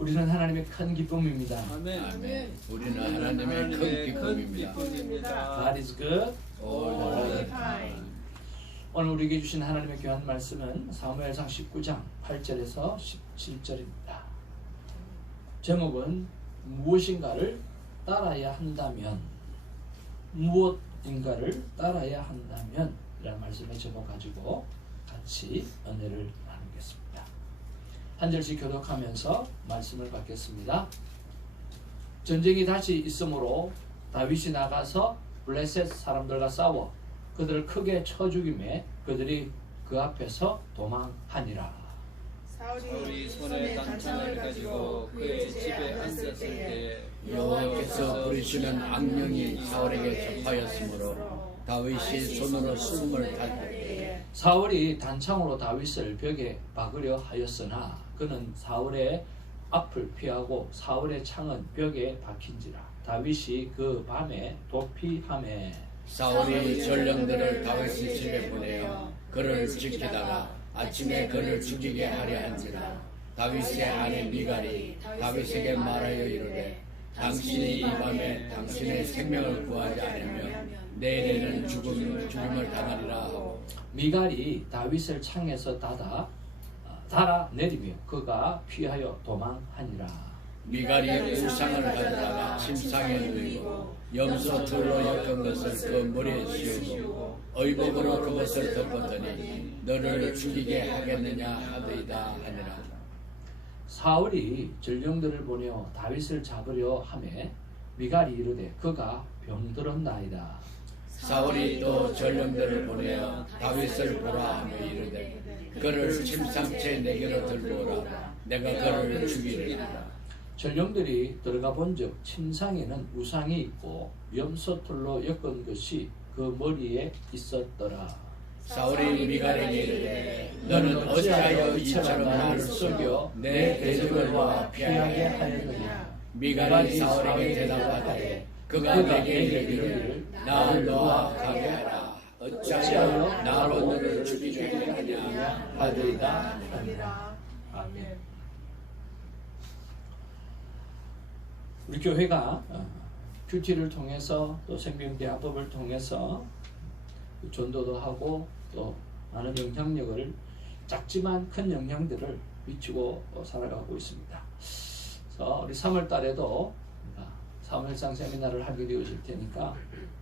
우리는 하나님의 큰 기쁨입니다. 아멘. 아멘. 우리는 하나님의 큰 기쁨입니다. God is good. all the time. 오늘 우리에게 주신 하나님의 귀한 말씀은 사무엘상 19장 8절에서 17절입니다. 제목은 무엇인가를 따라야 한다면, 무엇인가를 따라야 한다면 이라는 말씀의 제목 가지고 같이 은혜를 나누겠습니다. 한 절씩 교독하면서 말씀을 받겠습니다. 전쟁이 다시 있으므로 다윗이 나가서 블레셋 사람들과 싸워 그들을 크게 쳐 죽이매 그들이 그 앞에서 도망하니라. 사울이 손에 단창을 가지고 그의 집에 앉았을 때 여호와께서 부리시는 악령이 사울에게 접하였으므로 다윗이 손으로 숨을 탈 때에 사울이 단창으로 다윗을 벽에 박으려 하였으나 그는 사울의 앞을 피하고 사울의 창은 벽에 박힌지라. 다윗이 그 밤에 도피하매 사울이 전령들을 다윗의 집에 보내어 그를 지키다가 아침에 그를 죽이게 하려 한지라. 다윗의 아내 미갈이 다윗에게 말하여 이르되 당신이 이 밤에 당신의 생명을 구하지 않으면 내일에는 죽음을 당하리라 하고 미갈이 다윗을 창에서 달아 내리며 그가 피하여 도망하니라. 미갈이 우상을 가져다가 침상에 누이고 염소 둘로 엮은 것을 그 머리에 씌우고 의복으로 그것을 덮었더니 너를 죽이게 하겠느냐 하더이다 하니라. 사울이 전령들을 보내어 다윗을 잡으려 하매 미갈이 이르되 그가 병들었나이다. 사울이 또 전령들을 보내어 다윗을 보라 하며 이르되 그를 침상째 내게로 들고 오라. 내가 그를 죽이리라. 전령들이 들어가 본즉 침상에는 우상이 있고 염소털로 엮은 것이 그 머리에 있었더라. 사울이 미갈에게 이르되 너는 어찌하여 이처럼 나를 속여 내 대적을 와 피하게 하였느냐. 미갈이 사울에게 대답하되 그가 내게 이르기를 나를 너와 가게 하라. 어찌하여 나로 너를 죽이게 하느냐 하더이다. 아멘. 우리 교회가 큐티를 통해서 또 생명대화법을 통해서 전도도 하고 또 많은 영향력을, 작지만 큰 영향들을 미치고 살아가고 있습니다. 그래서 우리 3월 달에도 사무엘상 세미나를 하게 되어질 테니까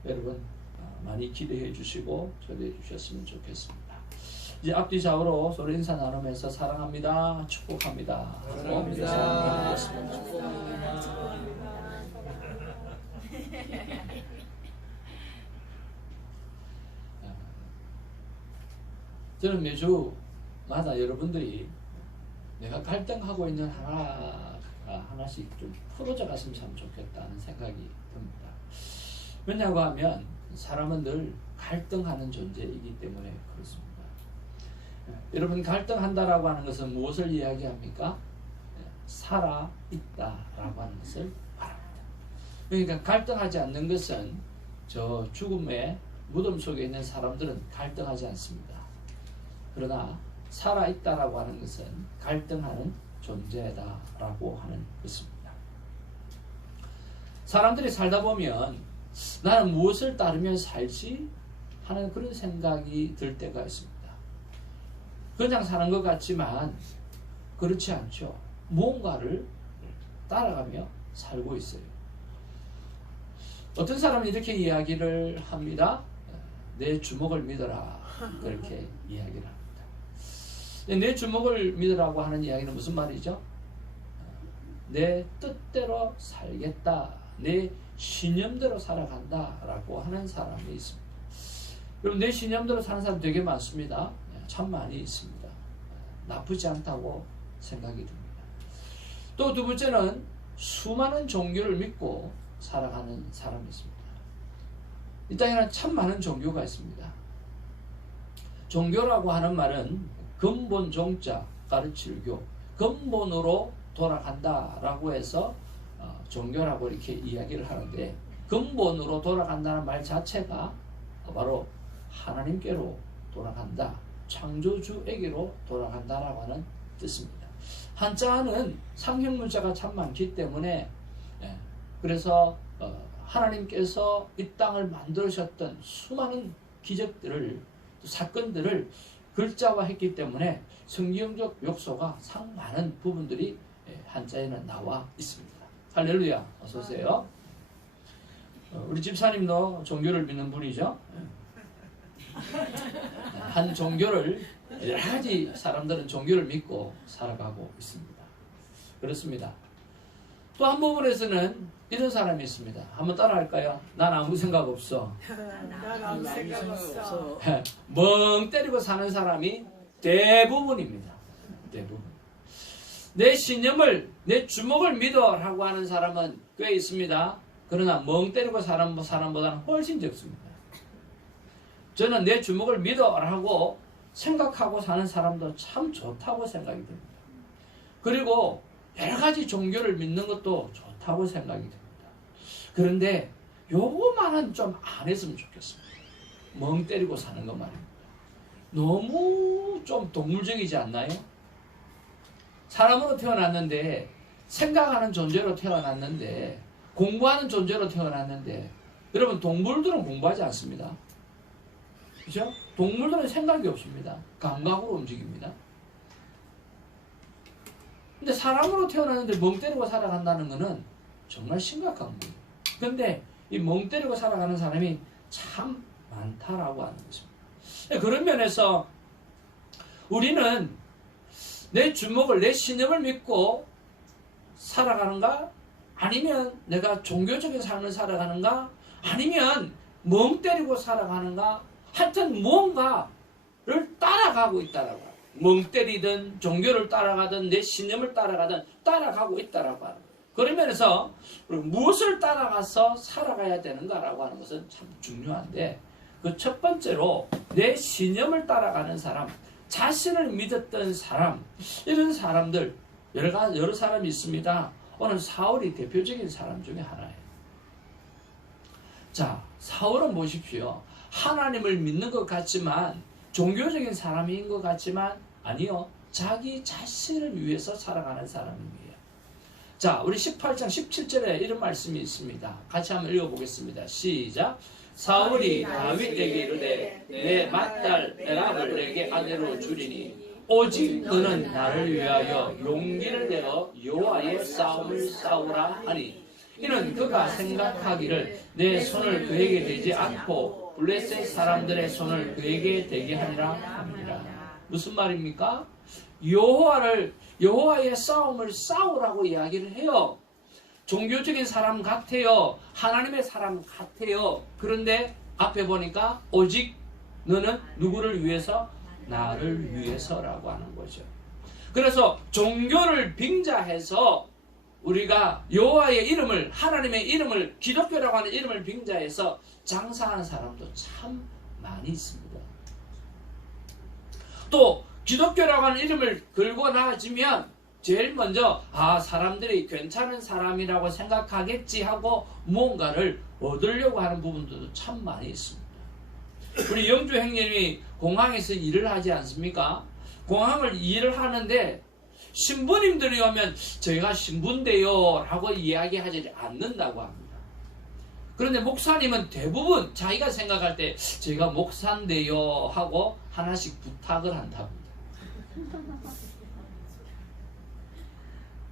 여러분 많이 기대해 주시고 초대해 주셨으면 좋겠습니다. 이제 앞뒤 좌우로 서로 인사 나누면서 사랑합니다, 축복합니다. 사랑합니다. 저는 매주마다 여러분들이 내가 갈등하고 있는 하나씩 좀 풀어져 갔으면 참 좋겠다는 생각이 듭니다. 왜냐고 하면 사람은 늘 갈등하는 존재이기 때문에 그렇습니다. 여러분, 갈등한다라고 하는 것은 무엇을 이야기합니까? 살아있다라고 하는 것을 말합니다. 그러니까 갈등하지 않는 것은 저 죽음의 무덤 속에 있는 사람들은 갈등하지 않습니다. 그러나 살아있다라고 하는 것은 갈등하는 존재다라고 하는 것입니다. 사람들이 살다 보면 나는 무엇을 따르면 살지 하는 그런 생각이 들 때가 있습니다. 그냥 사는 것 같지만 그렇지 않죠. 무언가를 따라가며 살고 있어요. 어떤 사람은 이렇게 이야기를 합니다. 내 주먹을 믿어라. 그렇게 이야기를 합니다. 내 주먹을 믿으라고 하는 이야기는 무슨 말이죠? 내 뜻대로 살겠다. 내 신념대로 살아간다 라고 하는 사람이 있습니다. 여러분, 내 신념대로 사는 사람 되게 많습니다. 참 많이 있습니다. 나쁘지 않다고 생각이 듭니다. 또 두 번째는 수많은 종교를 믿고 살아가는 사람이 있습니다. 이 땅에는 참 많은 종교가 있습니다. 종교라고 하는 말은 근본 종자 가르칠 교, 근본으로 돌아간다라고 해서 종교라고 이렇게 이야기를 하는데, 근본으로 돌아간다는 말 자체가 바로 하나님께로 돌아간다, 창조주에게로 돌아간다라고 하는 뜻입니다. 한자는 상형문자가 참 많기 때문에 그래서 하나님께서 이 땅을 만드셨던 수많은 기적들을 사건들을 글자화했기 때문에 성경적 요소가 상 많은 부분들이 한자에는 나와 있습니다. 할렐루야, 어서 오세요. 우리 집사님도 종교를 믿는 분이죠. 한 종교를 여러 가지 사람들은 종교를 믿고 살아가고 있습니다. 그렇습니다. 또 한 부분에서는 이런 사람이 있습니다. 한번 따라할까요? 난 아무 생각 없어. 난 아무 생각 없어. 멍 때리고 사는 사람이 대부분입니다. 대부분. 내 신념을, 내 주먹을 믿어라고 하는 사람은 꽤 있습니다. 그러나 멍 때리고 사는 사람보다는 훨씬 적습니다. 저는 내 주먹을 믿어라고 생각하고 사는 사람도 참 좋다고 생각이 됩니다. 그리고 여러 가지 종교를 믿는 것도 좋다고 생각이 됩니다. 그런데 요거만은 좀 안 했으면 좋겠습니다. 멍 때리고 사는 것 말입니다. 너무 좀 동물적이지 않나요? 사람으로 태어났는데, 생각하는 존재로 태어났는데, 공부하는 존재로 태어났는데, 여러분 동물들은 공부하지 않습니다. 그렇죠? 동물들은 생각이 없습니다. 감각으로 움직입니다. 근데 사람으로 태어났는데 멍 때리고 살아간다는 것은 정말 심각한 거예요. 근데 이 멍 때리고 살아가는 사람이 참 많다라고 하는 것입니다. 그런 면에서 우리는 내 주먹을, 내 신념을 믿고 살아가는가? 아니면 내가 종교적인 삶을 살아가는가? 아니면 멍 때리고 살아가는가? 하여튼 뭔가를 따라가고 있다라고 합니다. 멍 때리든 종교를 따라가든 내 신념을 따라가든 따라가고 있다라고 하는 거예요. 그런 면에서 무엇을 따라가서 살아가야 되는가라고 하는 것은 참 중요한데, 그 첫 번째로 내 신념을 따라가는 사람, 자신을 믿었던 사람, 이런 사람들 여러 사람이 있습니다. 오늘 사울이 대표적인 사람 중에 하나예요. 자, 사울은 보십시오. 하나님을 믿는 것 같지만, 종교적인 사람인 것 같지만 아니요, 자기 자신을 위해서 살아가는 사람입니다. 자, 우리 18장 17절에 이런 말씀이 있습니다. 같이 한번 읽어보겠습니다. 시작. 사울이 다윗에게 이르되 내 맏딸 메랍을 내게 아내로 주리니 오직 너는 나를 위하여 용기를 내어 여호와의 싸움을 싸우라 하니, 이는 그가 생각하기를 내 손을 그에게 대지 않고 블레셋 사람들의 손을 그에게 대게 하리라 합니다. 무슨 말입니까? 여호와의 싸움을 싸우라고 이야기를 해요. 종교적인 사람 같아요. 하나님의 사람 같아요. 그런데 앞에 보니까 오직 너는 누구를 위해서? 나를 위해서라고 하는 거죠. 그래서 종교를 빙자해서 우리가 여호와의 이름을, 하나님의 이름을, 기독교라고 하는 이름을 빙자해서 장사하는 사람도 참 많이 있습니다. 또 기독교라고 하는 이름을 걸고 나아지면 제일 먼저 사람들이 괜찮은 사람이라고 생각하겠지 하고 무언가를 얻으려고 하는 부분들도 참 많이 있습니다. 우리 영주 형님이 공항에서 일을 하지 않습니까? 공항을 일을 하는데 신부님들이 오면 저희가 신부인데요 라고 이야기하지 않는다고 합니다. 그런데 목사님은 대부분 자기가 생각할 때 저희가 목사인데요 하고 하나씩 부탁을 한답니다.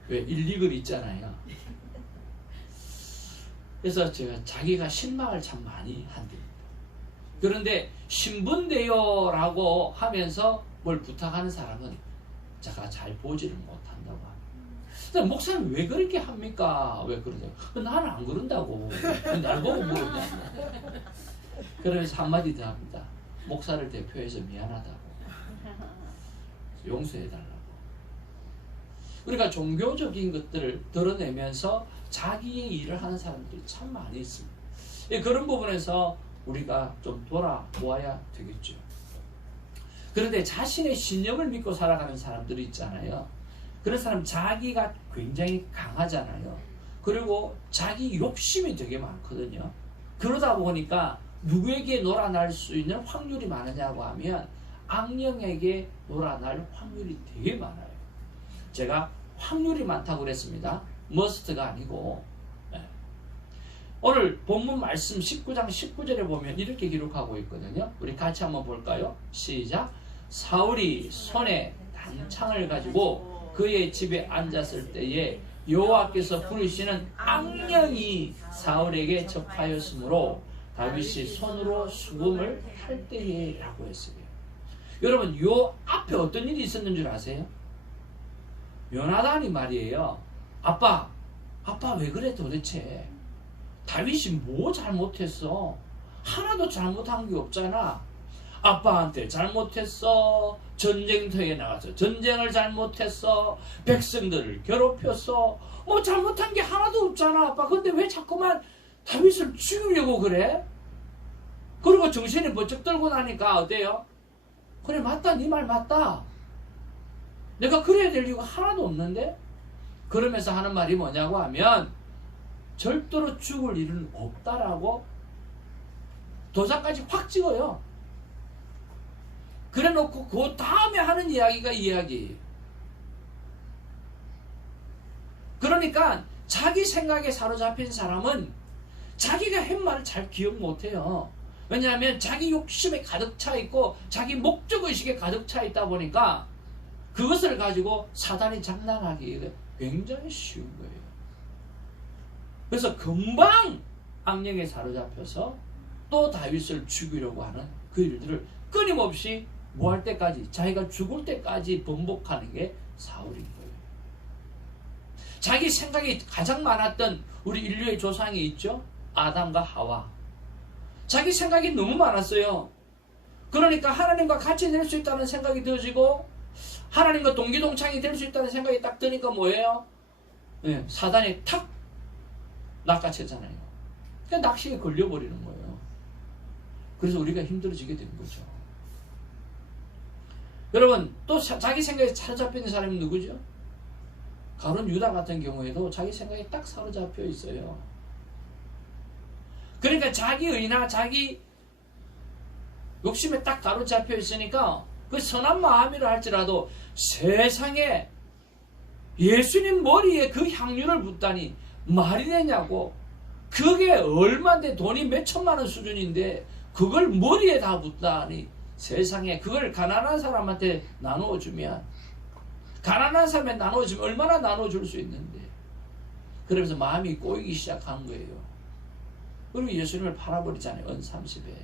왜? 1, 2글 있잖아요. 그래서 제가 자기가 실망을 참 많이 한답니다. 그런데 신부인데요 라고 하면서 뭘 부탁하는 사람은 제가 잘 보지를 못한다고 합니다. 목사님 왜 그렇게 합니까? 왜 그러냐고. 나는 안 그런다고. 날 보고 물었냐. 그러면서 한마디 더 합니다. 목사를 대표해서 미안하다고. 용서해달라고. 우리가 종교적인 것들을 드러내면서 자기의 일을 하는 사람들이 참 많이 있습니다. 그런 부분에서 우리가 좀 돌아보아야 되겠죠. 그런데 자신의 신념을 믿고 살아가는 사람들이 있잖아요. 그런 사람 자기가 굉장히 강하잖아요. 그리고 자기 욕심이 되게 많거든요. 그러다 보니까 누구에게 놀아날 수 있는 확률이 많으냐고 하면 악령에게 놀아날 확률이 되게 많아요. 제가 확률이 많다고 그랬습니다. 머스트가 아니고. 오늘 본문 말씀 19장 19절에 보면 이렇게 기록하고 있거든요. 우리 같이 한번 볼까요? 시작. 사울이 손에 단창을 가지고 그의 집에 앉았을 때에 여호와께서 부르시는 악령이 사울에게 접하였으므로 다윗이 손으로 수금을 탈 때에 라고 했어요. 여러분, 요 앞에 어떤 일이 있었는 줄 아세요? 요나단이 말이에요. 아빠 왜 그래 도대체? 다윗이 뭐 잘못했어? 하나도 잘못한 게 없잖아. 아빠한테 잘못했어. 전쟁터에 나가서 전쟁을 잘못했어. 백성들을 괴롭혔어. 뭐 잘못한 게 하나도 없잖아 아빠. 근데 왜 자꾸만 다윗을 죽이려고 그래? 그리고 정신이 번쩍 들고 나니까 어때요? 그래, 맞다. 네 말 맞다. 내가 그래야 될 이유가 하나도 없는데? 그러면서 하는 말이 뭐냐고 하면 절대로 죽을 일은 없다라고 도장까지 확 찍어요. 그래 놓고 그 다음에 하는 이야기가 이야기예요. 그러니까 자기 생각에 사로잡힌 사람은 자기가 한 말을 잘 기억 못해요. 왜냐하면 자기 욕심에 가득 차 있고 자기 목적의식에 가득 차 있다 보니까 그것을 가지고 사단이 장난하기 굉장히 쉬운 거예요. 그래서 금방 악령에 사로잡혀서 또 다윗을 죽이려고 하는 그 일들을 끊임없이 뭐 할 때까지, 자기가 죽을 때까지 번복하는 게 사울인 거예요. 자기 생각이 가장 많았던 우리 인류의 조상이 있죠? 아담과 하와. 자기 생각이 너무 많았어요. 그러니까 하나님과 같이 될 수 있다는 생각이 들어지고 하나님과 동기동창이 될 수 있다는 생각이 딱 드니까 뭐예요? 네, 사단이 탁 낚아챘잖아요. 그러니까 낚시에 걸려버리는 거예요. 그래서 우리가 힘들어지게 된 거죠. 여러분, 또 자기 생각에 사로잡히는 사람이 누구죠? 가룟 유다 같은 경우에도 자기 생각에 딱 사로잡혀 있어요. 그러니까 자기 의나 자기 욕심에 딱 가로잡혀 있으니까 그 선한 마음이라 할지라도 세상에 예수님 머리에 그 향유를 붓다니 말이 되냐고. 그게 얼마인데 돈이 몇 천만 원 수준인데 그걸 머리에 다 붓다니. 세상에 그걸 가난한 사람한테 나누어주면, 가난한 사람한테 나누어주면 얼마나 나누어줄 수 있는데. 그러면서 마음이 꼬이기 시작한 거예요. 그리고 예수님을 팔아버리잖아요. 은 30에.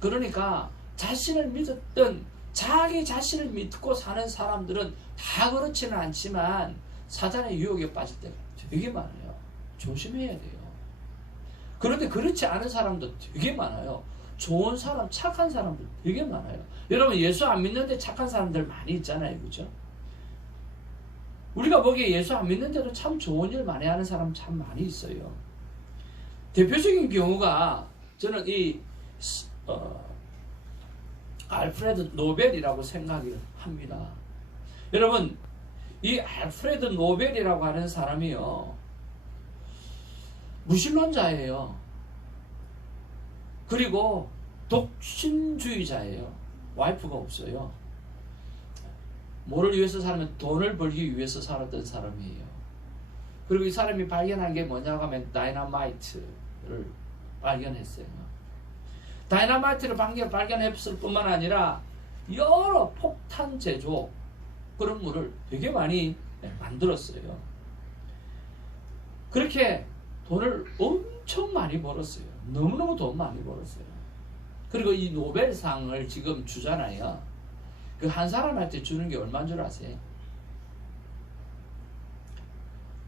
그러니까 자신을 믿었던, 자기 자신을 믿고 사는 사람들은 다 그렇지는 않지만 사단의 유혹에 빠질 때가 되게 많아요. 조심해야 돼요. 그런데 그렇지 않은 사람도 되게 많아요. 좋은 사람, 착한 사람도 되게 많아요. 여러분, 예수 안 믿는데 착한 사람들 많이 있잖아요. 그죠? 우리가 보기에 예수 안 믿는데도 참 좋은 일 많이 하는 사람 참 많이 있어요. 대표적인 경우가 저는 이 알프레드 노벨이라고 생각을 합니다. 여러분, 이 알프레드 노벨이라고 하는 사람이요, 무신론자예요. 그리고 독신주의자예요. 와이프가 없어요. 뭐를 위해서 살면 돈을 벌기 위해서 살았던 사람이에요. 그리고 이 사람이 발견한 게 뭐냐고 하면 다이너마이트를 발견했어요. 다이너마이트를 발견했을 뿐만 아니라 여러 폭탄 제조 그런 물을 되게 많이 만들었어요. 그렇게 돈을 엄청 많이 벌었어요. 너무너무 돈 많이 벌었어요. 그리고 이 노벨상을 지금 주잖아요. 그 한 사람한테 주는 게 얼마인 줄 아세요?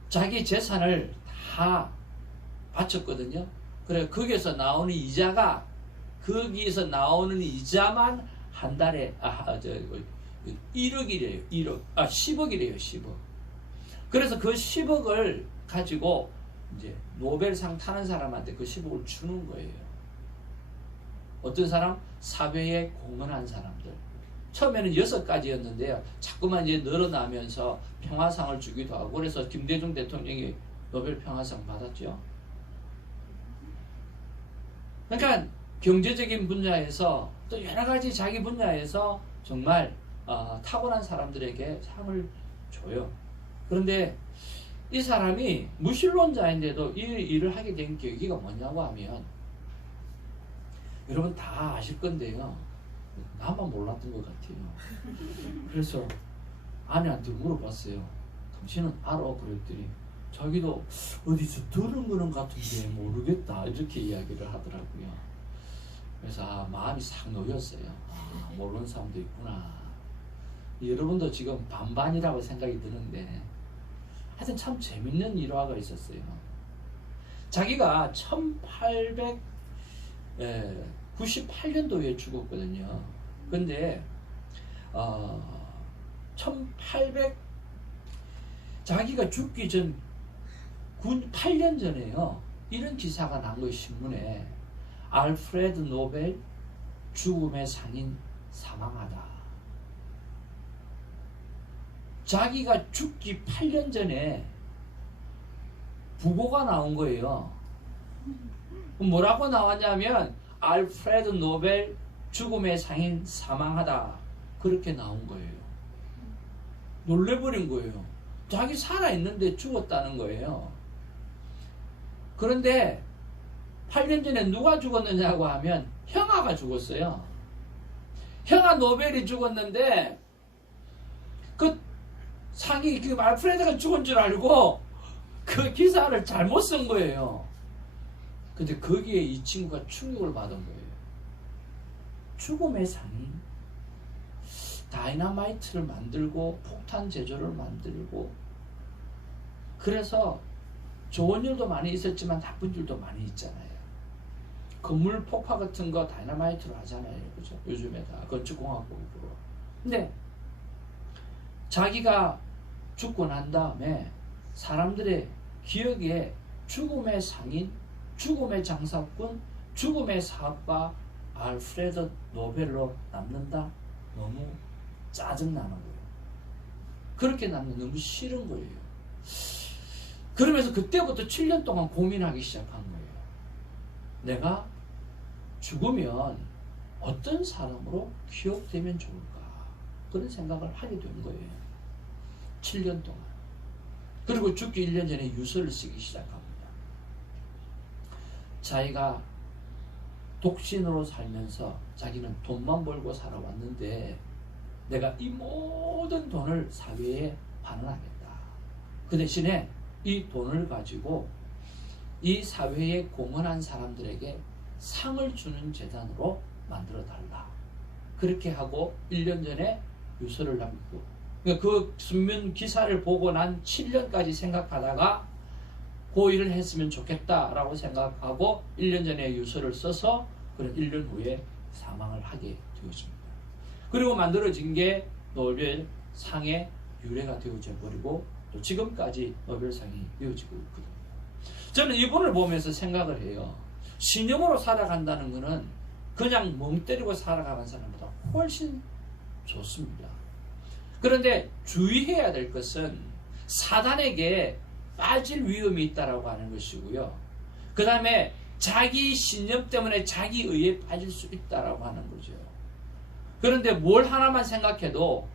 자기 재산을 다 바쳤거든요. 그래, 거기에서 나오는 이자가, 거기에서 나오는 이자만 한 달에 1억이래요. 1억. 10억이래요. 10억. 그래서 그 10억을 가지고 이제 노벨상 타는 사람한테 그 10억을 주는 거예요. 어떤 사람? 사회에 공헌한 사람들. 처음에는 6가지였는데요. 자꾸만 이제 늘어나면서 평화상을 주기도 하고, 그래서 김대중 대통령이 노벨 평화상 받았죠. 그러니까 경제적인 분야에서 또 여러 가지 자기 분야에서 정말 타고난 사람들에게 상을 줘요. 그런데 이 사람이 무신론자인데도 이 일을 하게 된 계기가 뭐냐고 하면, 여러분 다 아실 건데요, 나만 몰랐던 것 같아요. 그래서 아내한테 물어봤어요. 당신은 알아? 그랬더니 자기도 어디서 들은 거는 같은데 모르겠다 이렇게 이야기를 하더라고요. 그래서 마음이 싹 놓였어요. 모르는 사람도 있구나. 여러분도 지금 반반이라고 생각이 드는데, 하여튼 참 재밌는 일화가 있었어요. 자기가 1898년도에 죽었거든요. 근데 자기가 죽기 전 8년 전에요, 이런 기사가 난 거예요, 신문에. 알프레드 노벨 죽음의 상인 사망하다. 자기가 죽기 8년 전에 부고가 나온 거예요. 뭐라고 나왔냐면 알프레드 노벨 죽음의 상인 사망하다, 그렇게 나온 거예요. 놀래버린 거예요. 자기 살아있는데 죽었다는 거예요. 그런데 8년 전에 누가 죽었느냐고 하면 형아가 죽었어요. 형아 노벨이 죽었는데 그 상이 그 알프레드가 죽은 줄 알고 그 기사를 잘못 쓴 거예요. 근데 거기에 이 친구가 충격을 받은 거예요. 죽음의 상인, 다이너마이트를 만들고 폭탄 제조를 만들고, 그래서 좋은 일도 많이 있었지만 나쁜 일도 많이 있잖아요. 건물 폭파 같은 거 다이너마이트로 하잖아요. 그죠? 요즘에 다 건축공학국으로. 근데 자기가 죽고 난 다음에 사람들의 기억에 죽음의 상인, 죽음의 장사꾼, 죽음의 사업가 알프레드 노벨로 남는다? 너무 짜증나는 거예요. 그렇게 남는 너무 싫은 거예요. 그러면서 그때부터 7년 동안 고민하기 시작한 거예요. 내가 죽으면 어떤 사람으로 기억되면 좋을까? 그런 생각을 하게 된 거예요. 7년 동안. 그리고 죽기 1년 전에 유서를 쓰기 시작합니다. 자기가 독신으로 살면서 자기는 돈만 벌고 살아왔는데 내가 이 모든 돈을 사회에 반환하겠다. 그 대신에 이 돈을 가지고 이 사회에 공헌한 사람들에게 상을 주는 재단으로 만들어 달라. 그렇게 하고 1년 전에 유서를 남기고, 그 순면 기사를 보고 난 7년까지 생각하다가 그 일을 했으면 좋겠다라고 생각하고 1년 전에 유서를 써서 그런 1년 후에 사망을 하게 되었습니다. 그리고 만들어진 게 노벨상의 유래가 되어져 버리고 또 지금까지 노벨상이 이어지고 있거든요. 저는 이분을 보면서 생각을 해요. 신념으로 살아간다는 것은 그냥 멍 때리고 살아가는 사람보다 훨씬 좋습니다. 그런데 주의해야 될 것은 사단에게 빠질 위험이 있다라고 하는 것이고요. 그 다음에 자기 신념 때문에 자기 의에 빠질 수 있다라고 하는 거죠. 그런데 뭘 하나만 생각해도,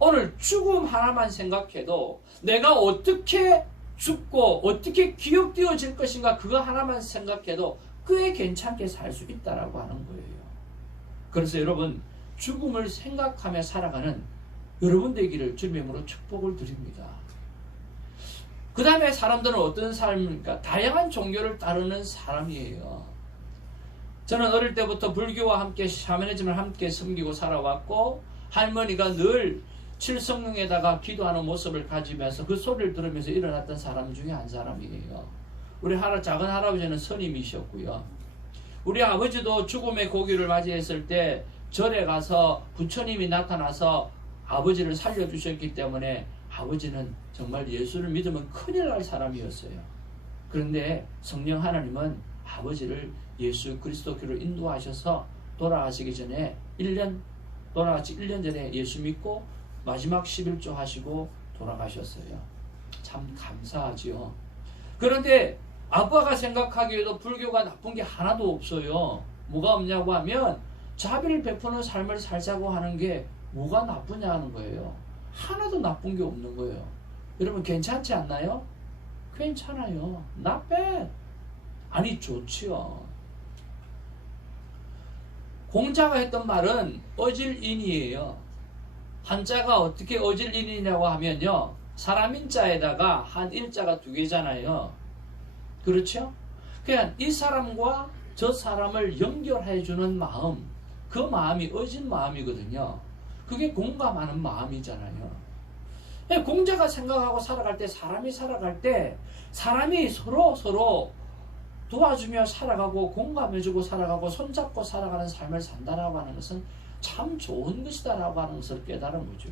오늘 죽음 하나만 생각해도 내가 어떻게 죽고 어떻게 기억되어질 것인가, 그거 하나만 생각해도 꽤 괜찮게 살 수 있다라고 하는 거예요. 그래서 여러분, 죽음을 생각하며 살아가는 여러분 되기를 주님의 이름으로 축복을 드립니다. 그 다음에 사람들은 어떤 삶입니까? 다양한 종교를 따르는 사람이에요. 저는 어릴 때부터 불교와 함께 샤머니즘을 함께 섬기고 살아왔고, 할머니가 늘 칠성령에다가 기도하는 모습을 가지면서 그 소리를 들으면서 일어났던 사람 중에 한 사람이에요. 우리 작은 할아버지는 스님이셨고요. 우리 아버지도 죽음의 고기를 맞이했을 때 절에 가서 부처님이 나타나서 아버지를 살려주셨기 때문에 아버지는 정말 예수를 믿으면 큰일 날 사람이었어요. 그런데 성령 하나님은 아버지를 예수 그리스도교로 인도하셔서 돌아가시기 전에 1년 전에 예수 믿고 마지막 11조 하시고 돌아가셨어요. 참 감사하지요. 그런데 아빠가 생각하기에도 불교가 나쁜 게 하나도 없어요. 뭐가 없냐고 하면 자비를 베푸는 삶을 살자고 하는 게 뭐가 나쁘냐 하는 거예요. 하나도 나쁜 게 없는 거예요. 여러분 괜찮지 않나요? 괜찮아요. Not bad. 아니 좋지요. 공자가 했던 말은 어질인이에요. 한자가 어떻게 어질인이냐고 하면요, 사람인자에다가 한 일자가 두 개잖아요. 그렇죠? 그냥 이 사람과 저 사람을 연결해주는 마음, 그 마음이 어진 마음이거든요. 그게 공감하는 마음이잖아요. 공자가 생각하고 살아갈 때, 사람이 살아갈 때 사람이 서로 도와주며 살아가고 공감해주고 살아가고 손잡고 살아가는 삶을 산다라고 하는 것은 참 좋은 것이다라고 하는 것을 깨달은 거죠.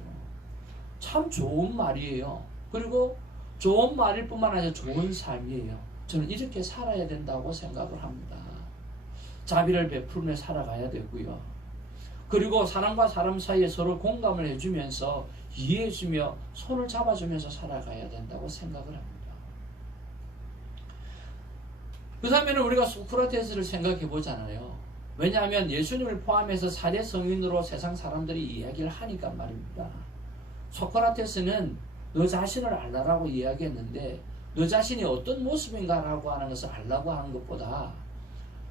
참 좋은 말이에요. 그리고 좋은 말일 뿐만 아니라 좋은 삶이에요. 저는 이렇게 살아야 된다고 생각을 합니다. 자비를 베풀며 살아가야 되고요. 그리고 사람과 사람 사이에 서로 공감을 해주면서 이해해주며 손을 잡아주면서 살아가야 된다고 생각을 합니다. 그 다음에는 우리가 소크라테스를 생각해 보잖아요. 왜냐하면 예수님을 포함해서 4대 성인으로 세상 사람들이 이야기를 하니까 말입니다. 소크라테스는 너 자신을 알라라고 이야기했는데 너 자신이 어떤 모습인가라고 하는 것을 알라고 하는 것보다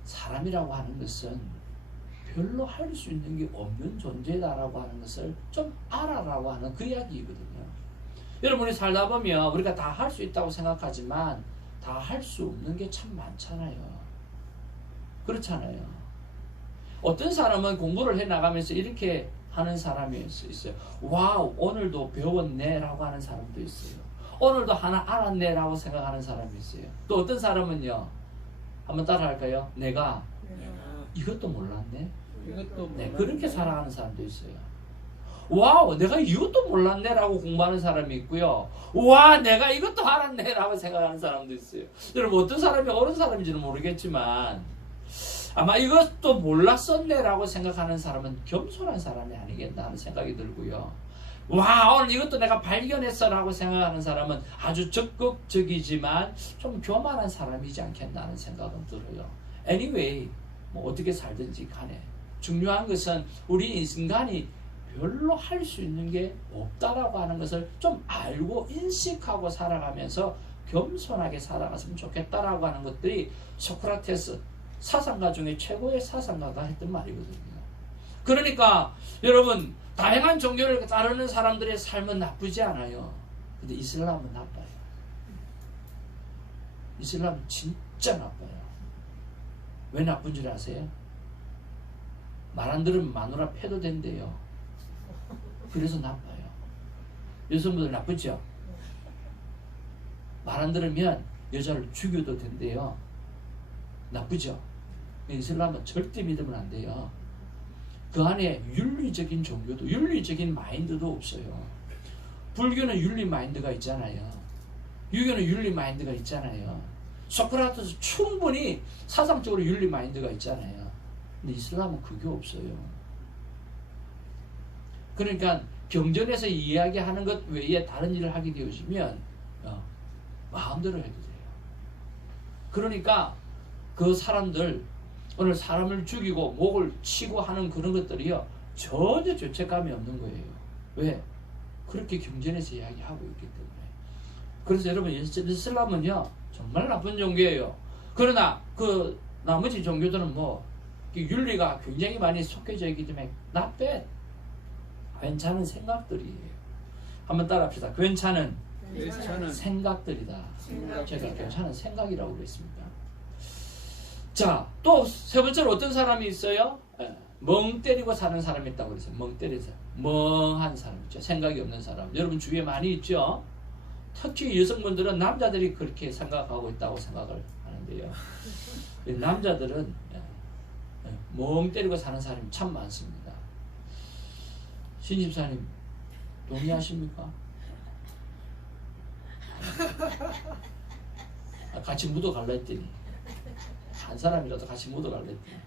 사람이라고 하는 것은 별로 할 수 있는 게 없는 존재다라고 하는 것을 좀 알아라고 하는 그 이야기이거든요. 여러분이 살다 보면 우리가 다 할 수 있다고 생각하지만 다 할 수 없는 게 참 많잖아요. 그렇잖아요. 어떤 사람은 공부를 해나가면서 이렇게 하는 사람이 있어요. 와우, 오늘도 배웠네 라고 하는 사람도 있어요. 오늘도 하나 알았네 라고 생각하는 사람이 있어요. 또 어떤 사람은요, 한번 따라 할까요? 내가 이것도 몰랐네. 네, 그렇게 살아가는 사람도 있어요. 와우, 내가 이것도 몰랐네 라고 공부하는 사람이 있고요. 와, 내가 이것도 알았네 라고 생각하는 사람도 있어요. 여러분 어떤 사람이 옳은 사람인지는 모르겠지만 아마 이것도 몰랐었네 라고 생각하는 사람은 겸손한 사람이 아니겠나 하는 생각이 들고요. 와, 오늘 이것도 내가 발견했어 라고 생각하는 사람은 아주 적극적이지만 좀 교만한 사람이지 않겠나 하는 생각은 들어요. Anyway, 뭐 어떻게 살든지 간에 중요한 것은 우리 인간이 별로 할 수 있는 게 없다라고 하는 것을 좀 알고 인식하고 살아가면서 겸손하게 살아갔으면 좋겠다라고 하는 것들이 소크라테스 사상가 중에 최고의 사상가가 했던 말이거든요. 그러니까 여러분 다양한 종교를 따르는 사람들의 삶은 나쁘지 않아요. 근데 이슬람은 나빠요. 이슬람은 진짜 나빠요. 왜 나쁜 줄 아세요? 말 안 들으면 마누라 패도 된대요. 그래서 나빠요. 여성분들 나쁘죠? 말 안 들으면 여자를 죽여도 된대요. 나쁘죠? 이슬람은 절대 믿으면 안 돼요. 그 안에 윤리적인 종교도, 윤리적인 마인드도 없어요. 불교는 윤리 마인드가 있잖아요. 유교는 윤리 마인드가 있잖아요. 소크라테스 충분히 사상적으로 윤리 마인드가 있잖아요. 근데 이슬람은 그게 없어요. 그러니까 경전에서 이야기하는 것 외에 다른 일을 하게 되어지면 마음대로 해도 돼요. 그러니까 그 사람들 오늘 사람을 죽이고 목을 치고 하는 그런 것들이요 전혀 죄책감이 없는 거예요. 왜? 그렇게 경전에서 이야기하고 있기 때문에. 그래서 여러분 이슬람은요 정말 나쁜 종교예요. 그러나 그 나머지 종교들은 뭐 윤리가 굉장히 많이 속해져 있기 때문에 not bad. 괜찮은 생각들이에요. 한번 따라합시다. 괜찮은 생각들이다. 제가 괜찮은 생각이라고 그랬습니다. 자, 또 세 번째로 어떤 사람이 있어요? 멍 때리고 사는 사람이 있다고 그랬어요. 멍 때리서 멍한 사람 있죠. 생각이 없는 사람. 여러분 주위에 많이 있죠. 특히 여성분들은 남자들이 그렇게 생각하고 있다고 생각을 하는데요. 남자들은 멍 때리고 사는 사람이 참 많습니다. 신 집사님 동의하십니까? 같이 묻어갈라 했더니 한 사람이라도 같이 묻어갈라 했더니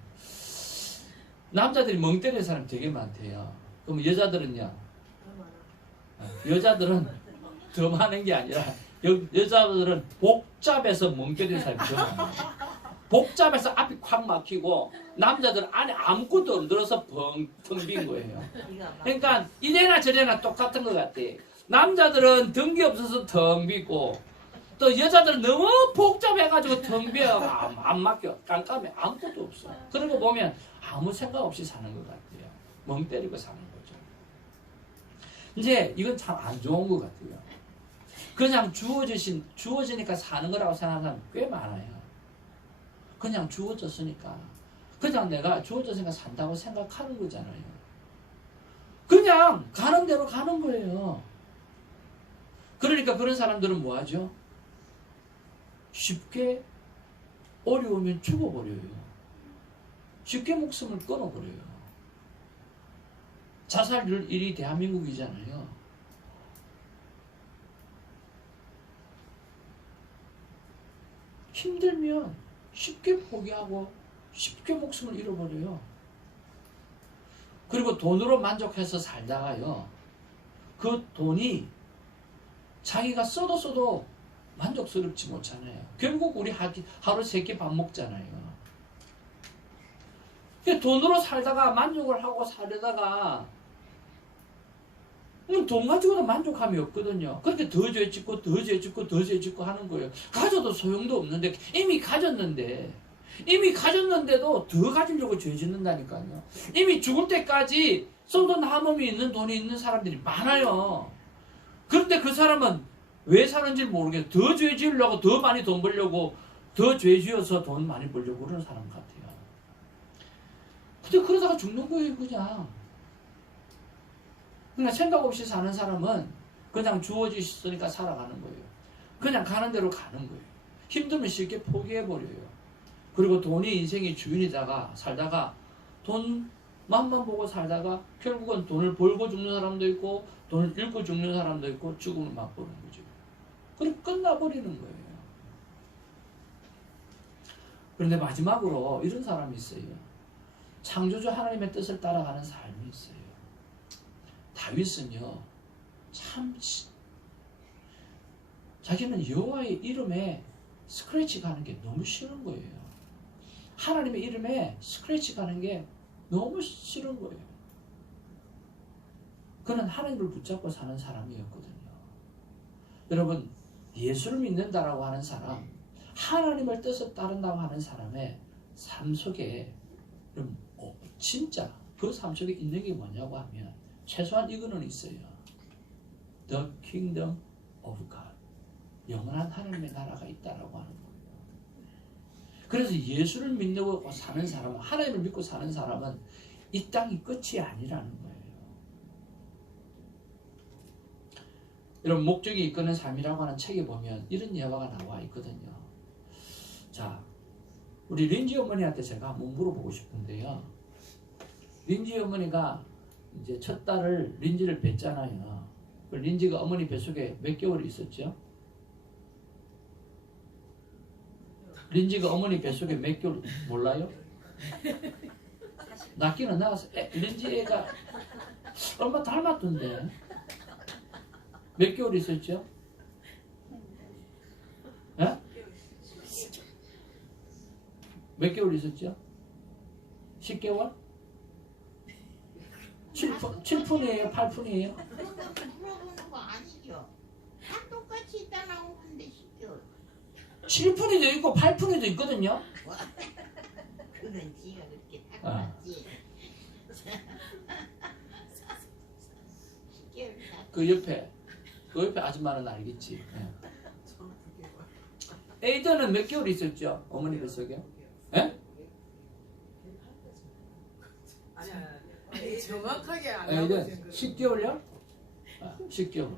남자들이 멍 때리는 사람이 되게 많대요. 그럼 여자들은요? 여자들은 더 많은 게 아니라 여자들은 복잡해서 멍 때리는 사람이 더 많아요. 복잡해서 앞이 콱 막히고 남자들 안에 아무것도 안 들어서 벙텅 빈 거예요. 그러니까 이래나 저래나 똑같은 것 같아. 남자들은 등기 없어서 텅 비고 또 여자들은 너무 복잡해가지고 텅 비어 안 막혀. 깜깜해. 아무것도 없어. 그런 거 보면 아무 생각 없이 사는 것 같아요. 멍 때리고 사는 거죠. 이제 이건 참 안 좋은 것 같아요. 그냥 주어지니까 사는 거라고 생각하는 사람 꽤 많아요. 그냥 주어졌으니까. 그냥 내가 주어졌으니까 산다고 생각하는 거잖아요. 그냥 가는 대로 가는 거예요. 그러니까 그런 사람들은 뭐 하죠? 쉽게 어려우면 죽어버려요. 쉽게 목숨을 끊어버려요. 자살률 1위 대한민국이잖아요. 힘들면 쉽게 포기하고 쉽게 목숨을 잃어버려요. 그리고 돈으로 만족해서 살다가요. 그 돈이 자기가 써도 만족스럽지 못하잖아요. 결국 우리 하루 3끼 밥 먹잖아요. 돈으로 살다가 만족을 하고 살다가 돈 가지고도 만족함이 없거든요. 그렇게 더 죄짓고 더 죄짓고 더 죄짓고 하는 거예요. 가져도 소용도 없는데 이미 가졌는데도 더 가지려고 죄짓는다니까요. 이미 죽을 때까지 쏟아 남음이 있는 돈이 있는 사람들이 많아요. 그런데 그 사람은 왜 사는지 모르겠어요. 더 죄 지으려고 더 많이 돈 벌려고 더 죄 지어서 돈 많이 벌려고 그러는 사람 같아요. 근데 그러다가 죽는 거예요. 그냥 생각 없이 사는 사람은 그냥 주어지셨으니까 살아가는 거예요. 그냥 가는 대로 가는 거예요. 힘들면 쉽게 포기해버려요. 그리고 돈이 인생의 주인이다가 살다가 돈만만 보고 살다가 결국은 돈을 벌고 죽는 사람도 있고 돈을 잃고 죽는 사람도 있고 죽음을 맛보는 거죠. 그리고 끝나버리는 거예요. 그런데 마지막으로 이런 사람이 있어요. 창조주 하나님의 뜻을 따라가는 삶이 있어요. 다윗은요, 참 자기는 여호와의 이름에 스크래치 가는 게 너무 싫은 거예요. 하나님의 이름에 스크래치 가는 게 너무 싫은 거예요. 그는 하나님을 붙잡고 사는 사람이었거든요. 여러분, 예수를 믿는다라고 하는 사람, 하나님을 뜻을 따른다고 하는 사람의 삶 속에 진짜 그 삶 속에 있는 게 뭐냐고 하면 최소한 이거는 있어요. The Kingdom of God. 영원한 하나님의 나라가 있다라고 하는 거예요. 그래서 예수를 믿고 사는 사람은, 하나님을 믿고 사는 사람은 이 땅이 끝이 아니라는 거예요. 이런 목적이 이끄는 삶이라고 하는 책에 보면 이런 예화가 나와 있거든요. 자, 우리 린지 어머니한테 제가 한번 물어보고 싶은데요. 린지 어머니가 이제 첫 딸을 린지를 뵀잖아요. 린지가 어머니 뱃속에 몇 개월 있었죠? 린지가 어머니 뱃속에 몇 개월 몰라요? 낳기는 낳았어. 린지 애가 얼마 닮았던데. 몇 개월 있었죠? 에? 몇 개월 있었죠? 10개월? 7푼이에요? 8푼이에요? 그런 거 물어보는 거 아니죠. 다 똑같이 있다 나오는데 10개월. 7푼이도 있고 8푼이도 있거든요. 그건 지가 그렇게 닦았지. 10개월 다. 그 옆에 아줌마는 알겠지. 에이드는 몇 개월 있었죠? 어머니 뱃속에? 예? 아니, 정확하게 안 에이드 10개월이요? 10개월.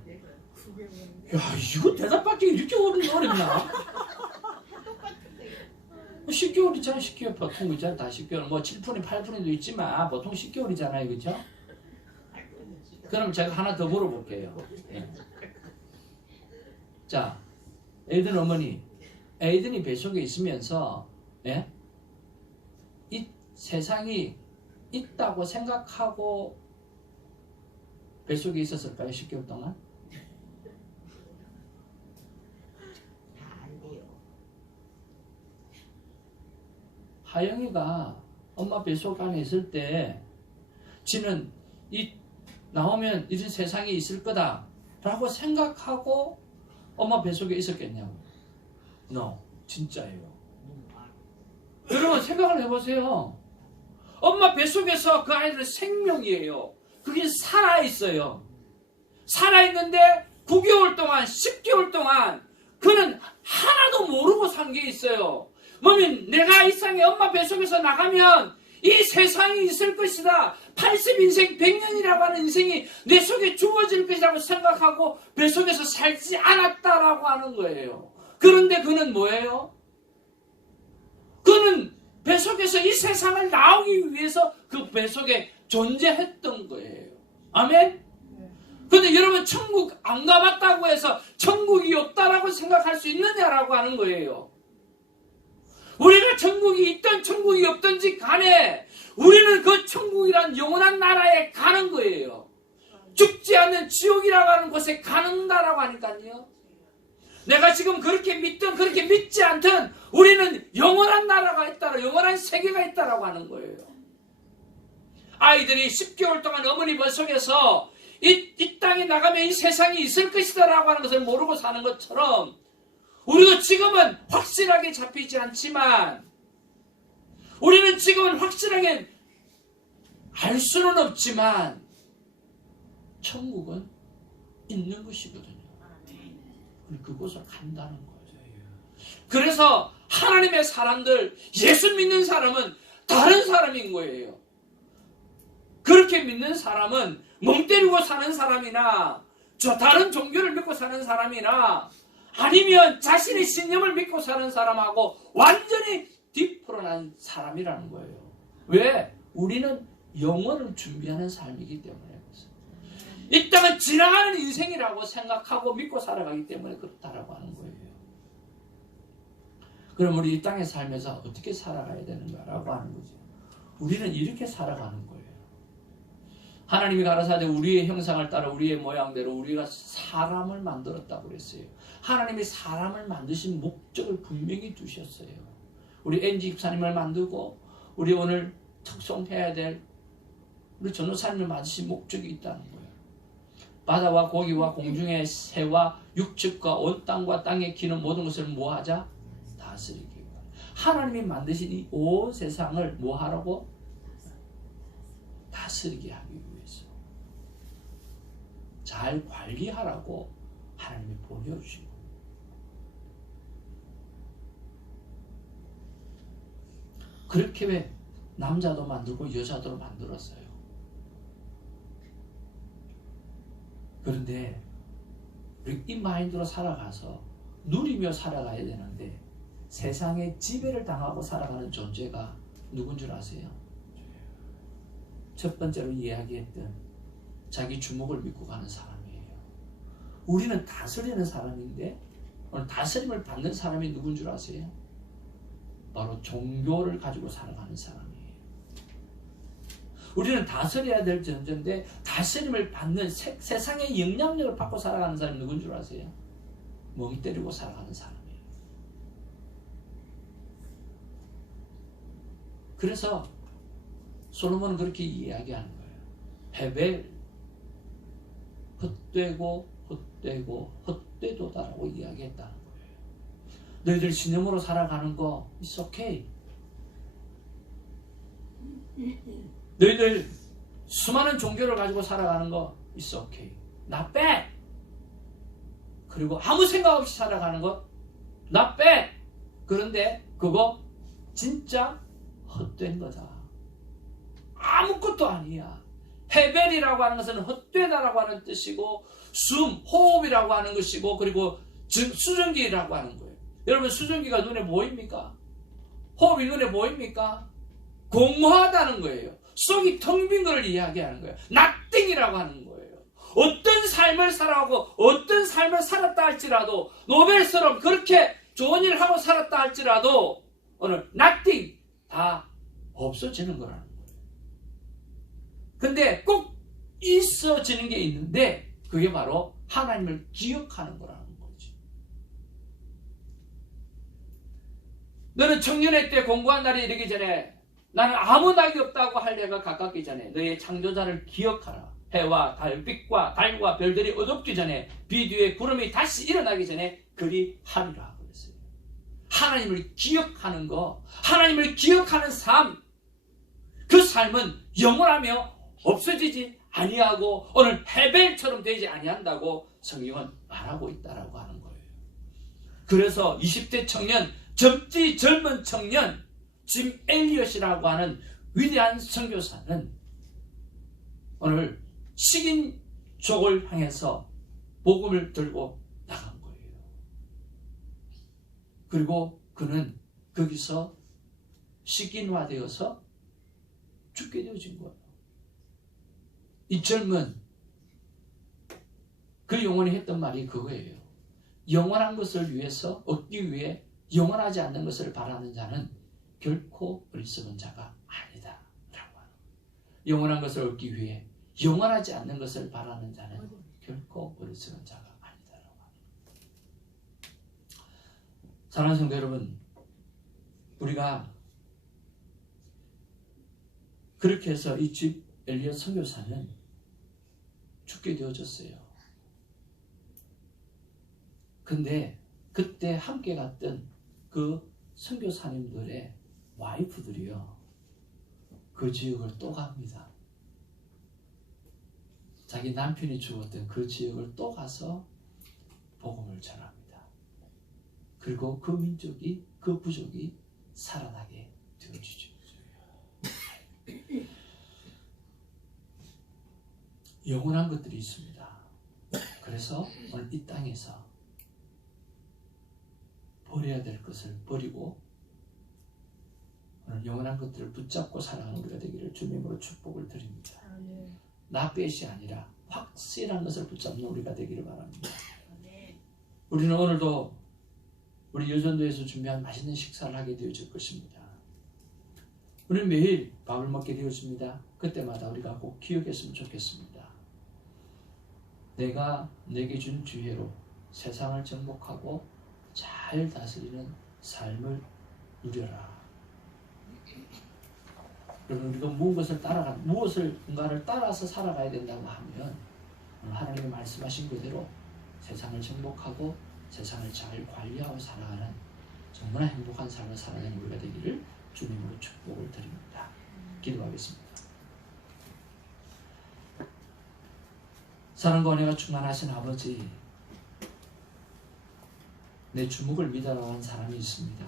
야, 이거 대답받기 이렇게 어렵나? 10개월이잖아. 10개월 보통 있잖아. 다 10개월. 뭐 7푼이 8푼이도 있지만 보통 10개월이잖아요. 그렇죠? 그럼 제가 하나 더 물어볼게요. 예. 자, 에이든 어머니, 에이든이 뱃속에 있으면서 예? 이 세상이 있다고 생각하고 뱃속에 있었을까요? 10개월 동안? 다 안 돼요. 하영이가 엄마 뱃속 안에 있을 때 지는 나오면 이런 세상에 있을 거다 라고 생각하고 엄마 뱃속에 있었겠냐고. No, 진짜예요. 여러분 생각을 해보세요. 엄마 뱃속에서 그 아이들은 생명이에요. 그게 살아있어요. 살아있는데 9개월 동안 10개월 동안 그는 하나도 모르고 산 게 있어요. 뭐냐면 내가 이 세상에 엄마 뱃속에서 나가면 이 세상이 있을 것이다. 80인생 100년이라고 하는 인생이 내 속에 주어질 것이라고 생각하고 뱃속에서 살지 않았다라고 하는 거예요. 그런데 그는 뭐예요? 그는 뱃속에서 이 세상을 나오기 위해서 그 뱃속에 존재했던 거예요. 아멘? 근데 여러분 천국 안 가봤다고 해서 천국이 없다라고 생각할 수 있느냐라고 하는 거예요. 우리가 천국이 있든 천국이 없든지 간에 우리는 그 천국이란 영원한 나라에 가는 거예요. 죽지 않는 지옥이라고 하는 곳에 가는다라고 하니까요. 내가 지금 그렇게 믿든 그렇게 믿지 않든 우리는 영원한 나라가 있다, 영원한 세계가 있다라고 하는 거예요. 아이들이 10개월 동안 어머니 뱃속에서 이 땅에 나가면 이 세상이 있을 것이다라고 하는 것을 모르고 사는 것처럼 우리도 지금은 확실하게 잡히지 않지만 우리는 지금은 확실하게 알 수는 없지만 천국은 있는 것이거든요. 그곳을 간다는 거예요. 그래서 하나님의 사람들, 예수 믿는 사람은 다른 사람인 거예요. 그렇게 믿는 사람은 멍 때리고 사는 사람이나 다른 종교를 믿고 사는 사람이나 아니면 자신의 신념을 믿고 사는 사람하고 완전히 뒤풀어난 사람이라는 거예요. 왜? 우리는 영원을 준비하는 삶이기 때문에. 이 땅은 지나가는 인생이라고 생각하고 믿고 살아가기 때문에 그렇다라고 하는 거예요. 그럼 우리 이 땅의 삶에서 어떻게 살아가야 되는가라고 하는 거죠. 우리는 이렇게 살아가는 거예요. 하나님이 가라사대 우리의 형상을 따라 우리의 모양대로 우리가 사람을 만들었다고 그랬어요. 하나님이 사람을 만드신 목적을 분명히 두셨어요. 우리 엔지 집사님을 만들고 우리 오늘 특송해야 될 우리 전도사님을 만드신 목적이 있다는 거예요. 바다와 고기와 공중의 새와 육축과 온 땅과 땅에 기는 모든 것을 뭐하자? 다스리기. 하나님이 만드신 이 온 세상을 뭐하라고? 다스리게 하기 위해서. 잘 관리하라고 하나님이 보내주신 겁니다. 그렇게 왜 남자도 만들고 여자도 만들었어요. 그런데 우리 이 마인드로 살아가서 누리며 살아가야 되는데 세상에 지배를 당하고 살아가는 존재가 누군 줄 아세요? 첫 번째로 이야기했던 자기 주먹을 믿고 가는 사람이에요. 우리는 다스리는 사람인데 오늘 다스림을 받는 사람이 누군 줄 아세요? 바로 종교를 가지고 살아가는 사람이에요. 우리는 다스려야 될 존재인데 다스림을 받는 세상의 영향력을 받고 살아가는 사람이 누군 줄 아세요? 멍 때리고 살아가는 사람이에요. 그래서 솔로몬은 그렇게 이야기하는 거예요. 헤벨 헛되고 헛되고 헛되도다라고 이야기했다는 거예요. 너희들 신념으로 살아가는 거 it's okay. 너희들 수많은 종교를 가지고 살아가는 거 it's okay. not bad. 그리고 아무 생각 없이 살아가는 거 not bad. 그런데 그거 진짜 헛된 거다. 아무것도 아니야. 헤벨이라고 하는 것은 헛되다라고 하는 뜻이고 호흡이라고 하는 것이고 그리고 수증기라고 하는 거예요. 여러분 수증기가 눈에 보입니까? 호흡이 눈에 보입니까? 공허하다는 거예요. 속이 텅 빈 걸 이야기하는 거예요. nothing이라고 하는 거예요. 어떤 삶을 살아가고 어떤 삶을 살았다 할지라도 노벨처럼 그렇게 좋은 일을 하고 살았다 할지라도 오늘 nothing 다 없어지는 거라는 거예요. 근데 꼭 있어지는 게 있는데 그게 바로 하나님을 기억하는 거라는 거죠. 너는 청년의 때 공부한 날이 이르기 전에 나는 아무 낙이 없다고 할 해가 가깝기 전에 너의 창조자를 기억하라. 해와 달빛과 달과 별들이 어둡기 전에 비 뒤에 구름이 다시 일어나기 전에 그리 하리라 그랬어요. 하나님을 기억하는 거, 하나님을 기억하는 삶, 그 삶은 영원하며 없어지지 아니하고 오늘 헤벨처럼 되지 아니한다고 성경은 말하고 있다라고 하는 거예요. 그래서 20대 청년, 젊은 청년 짐 엘리엇이라고 하는 위대한 선교사는 오늘 식인족을 향해서 복음을 들고 나간 거예요. 그리고 그는 거기서 식인화되어서 죽게 되어진 거예요. 이 젊은 그 영혼이 했던 말이 그거예요. 영원한 것을 위해서 얻기 위해 영원하지 않는 것을 바라는 자는 결코 어리석은 자가 아니다 라고 하는 거예요. 영원한 것을 얻기 위해 영원하지 않는 것을 바라는 자는 결코 어리석은 자가 아니다 라고 하는 거예요. 사랑하는 성도 여러분, 우리가 그렇게 해서 이 집 엘리엇 선교사는 죽게 되어졌어요. 근데 그때 함께 갔던 그 선교사님들의 와이프들이요, 그 지역을 또 갑니다. 자기 남편이 죽었던 그 지역을 또 가서 복음을 전합니다. 그리고 그 민족이, 그 부족이 살아나게 되어지죠. 영원한 것들이 있습니다. 그래서 오늘 이 땅에서 버려야 될 것을 버리고 오늘 영원한 것들을 붙잡고 살아가는 우리가 되기를 주님으로 축복을 드립니다. 나빼시 아니라 확실한 것을 붙잡는 우리가 되기를 바랍니다. 우리는 오늘도 우리 여전도에서 준비한 맛있는 식사를 하게 되어질 것입니다. 우리는 매일 밥을 먹게 되어집니다. 그때마다 우리가 꼭 기억했으면 좋겠습니다. 내가 내게 준 기회로 세상을 정복하고 잘 다스리는 삶을 누려라. 여러분, 우리가 무엇인가를 따라서 살아가야 된다고 하면 하나님이 말씀하신 그대로 세상을 정복하고 세상을 잘 관리하고 살아가는 정말 행복한 삶을 살아가는 우리가 되기를 주님으로 축복을 드립니다. 기도하겠습니다. 사랑과 은혜가 충만하신 아버지, 내 주목을 믿어라는 사람이 있습니다.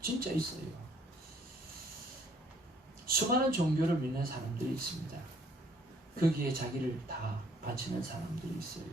진짜 있어요. 수많은 종교를 믿는 사람들이 있습니다. 거기에 자기를 다 바치는 사람들이 있어요.